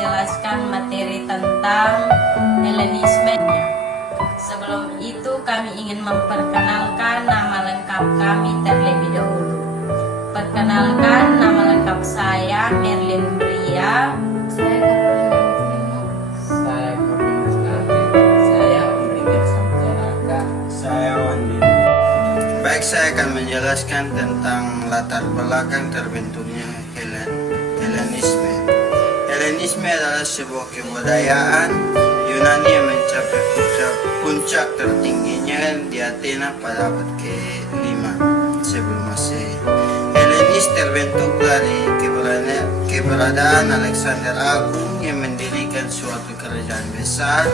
menjelaskan materi tentang Helenisme. Sebelum itu kami ingin memperkenalkan nama lengkap kami terlebih dahulu. Perkenalkan, nama lengkap saya Merlin Bria. Saya Umringan Samjaraka. Saya Wandi. Baik, saya akan menjelaskan tentang latar belakang terbentuknya Helenisme. Helenisme adalah sebuah kebudayaan Yunani yang mencapai puncak tertingginya di Athena pada abad ke-5 sebelum Masehi. Helenis terbentuk dari keberadaan Alexander Agung yang mendirikan suatu kerajaan besar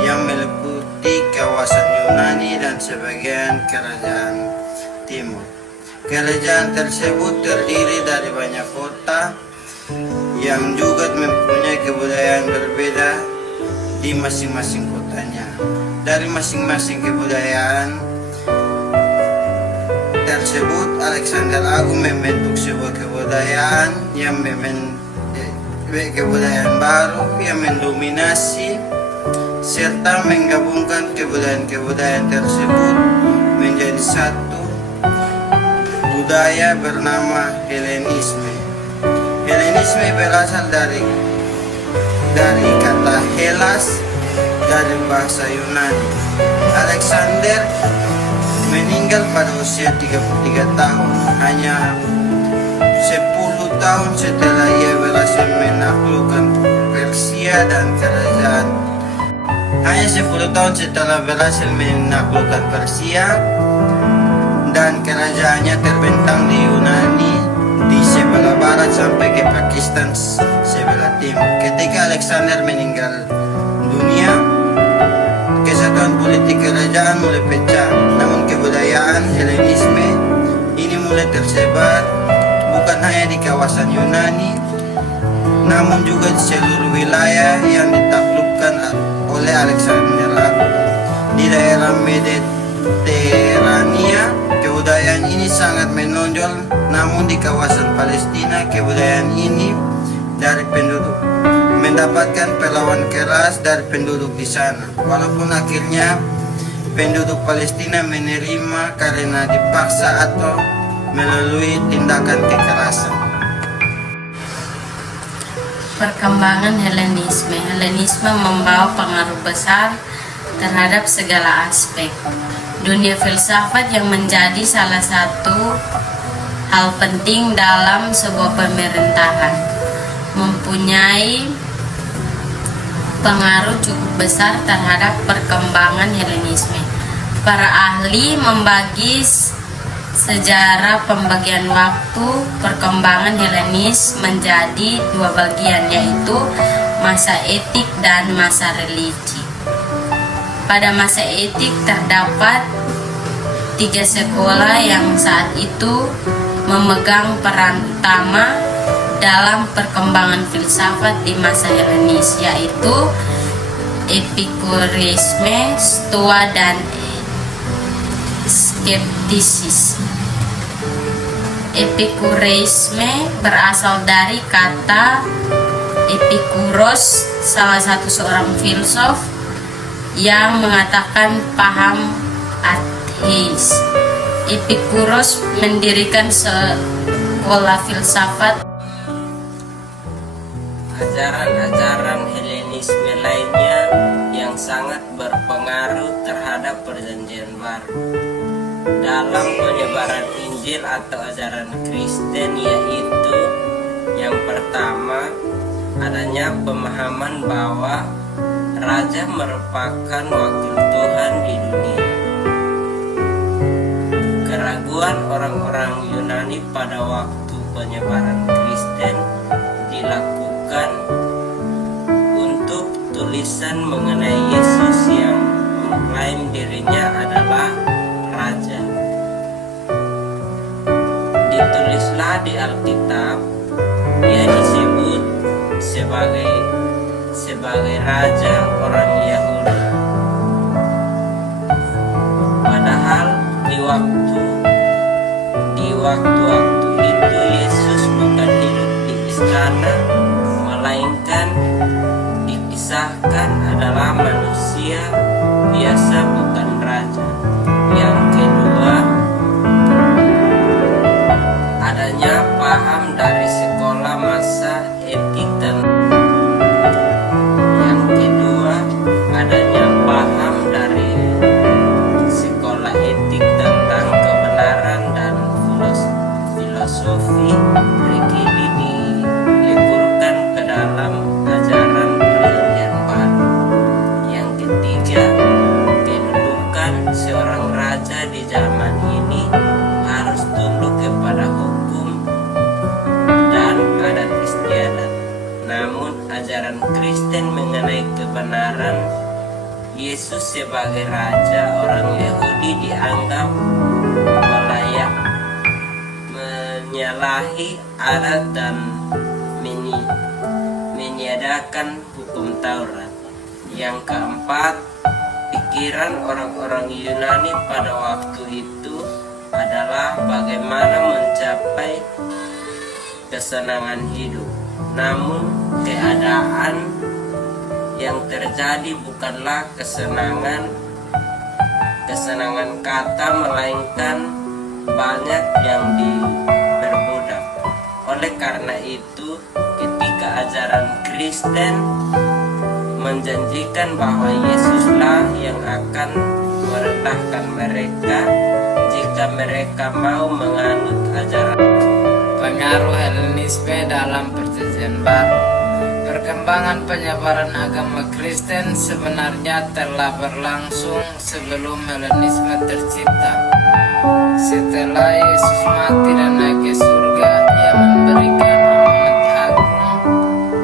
yang meliputi kawasan Yunani dan sebagian kerajaan timur. Kerajaan tersebut terdiri dari banyak kota yang juga mempunyai kebudayaan berbeda di masing-masing kotanya. Dari masing-masing kebudayaan tersebut, Alexander Agung membentuk sebuah kebudayaan baru yang mendominasi serta menggabungkan kebudayaan tersebut menjadi satu budaya bernama Helenisme. Helenisme berasal dari kata Hellas dari bahasa Yunani. Alexander meninggal pada usia 33 tahun, hanya 10 tahun setelah ia berhasil menaklukkan Persia dan kerajaan. Hanya 10 tahun setelah berhasil menaklukkan Persia dan kerajaannya terbentang di Yunani di sebelah barat sampai ke Pakistan sebelah timur. Ketika Alexander meninggal dunia, kesatuan politik kerajaan mulai pecah. Namun kebudayaan Helenisme ini mulai tersebar bukan hanya di kawasan Yunani, namun juga di seluruh wilayah yang ditaklukkan oleh Alexander Agung. Di daerah Mediterania, kebudayaan ini sangat menonjol, namun di kawasan Palestina, kebudayaan ini dari penduduk mendapatkan perlawanan keras dari penduduk di sana. Walaupun akhirnya penduduk Palestina menerima karena dipaksa atau melalui tindakan kekerasan. Perkembangan Helenisme. Helenisme membawa pengaruh besar terhadap segala aspek dunia filsafat yang menjadi salah satu hal penting dalam sebuah pemerintahan, mempunyai pengaruh cukup besar terhadap perkembangan Helenisme. Para ahli membagi sejarah pembagian waktu perkembangan Helenis menjadi dua bagian, yaitu masa etik dan masa religi. Pada masa etik terdapat 3 sekolah yang saat itu memegang peran utama dalam perkembangan filsafat di masa Helenis, yaitu Epikureisme, Stoa, dan Skeptisis. Epikureisme berasal dari kata Epikuros, salah satu seorang filsuf yang mengatakan paham ateis. Epikuros mendirikan sekolah filsafat. Ajaran-ajaran Helenisme lainnya yang sangat berpengaruh terhadap Perjanjian Baru dalam penyebaran Injil atau ajaran Kristen, yaitu yang pertama, adanya pemahaman bahwa Raja merupakan wakil Tuhan di dunia. Keraguan orang-orang Yunani pada waktu penyebaran Kristen dilakukan untuk tulisan mengenai Yesus yang mengklaim dirinya adalah Raja. Ditulislah di Alkitab, dia disebut sebagai raja orang Yahudi. Padahal di waktu-waktu itu Yesus bukan hidup di istana, melainkan manusia biasa, bukan raja. Yang kedua, adanya paham dari sekolah masa etik dan yang kedua adanya paham dari sekolah etik tentang kebenaran dan filosofi Rikidi dileburkan ke dalam ajaran perjanjian baru. Yang ketiga, kedudukan seorang raja di zaman ini harus tunduk kepada hukum dan adat istiadat. Namun ajaran Kristen mengenai kebenaran Yesus sebagai raja orang Yahudi dianggap menyalahi adat dan meniadakan hukum Taurat. Yang keempat, pikiran orang-orang Yunani pada waktu itu adalah bagaimana mencapai kesenangan hidup. Namun keadaan yang terjadi bukanlah kesenangan kata, melainkan banyak yang diperbudak. Oleh karena itu, ketika ajaran Kristen menjanjikan bahwa Yesuslah yang akan merendahkan mereka jika mereka mau menganut ajaran. Pengaruh Helenisme dalam Perjanjian Baru. Perkembangan penyebaran agama Kristen sebenarnya telah berlangsung sebelum Helenisme tercipta. Setelah Yesus mati dan naik ke surga, Ia memberikan amanat agung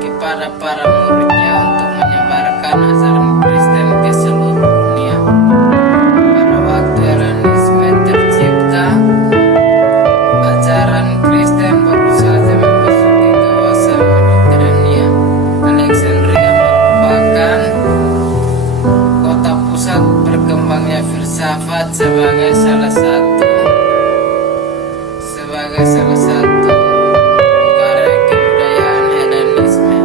kepada para muridnya untuk menyebarkan ajaran Kristen ke seluruh dunia. Pada waktu Helenisme tercipta, ajaran Kristen baru saja memasuki kawasan Mediterania. Alexandria merupakan kota pusat berkembangnya filsafat sebagai salah satu karya kebudayaan Helenisme.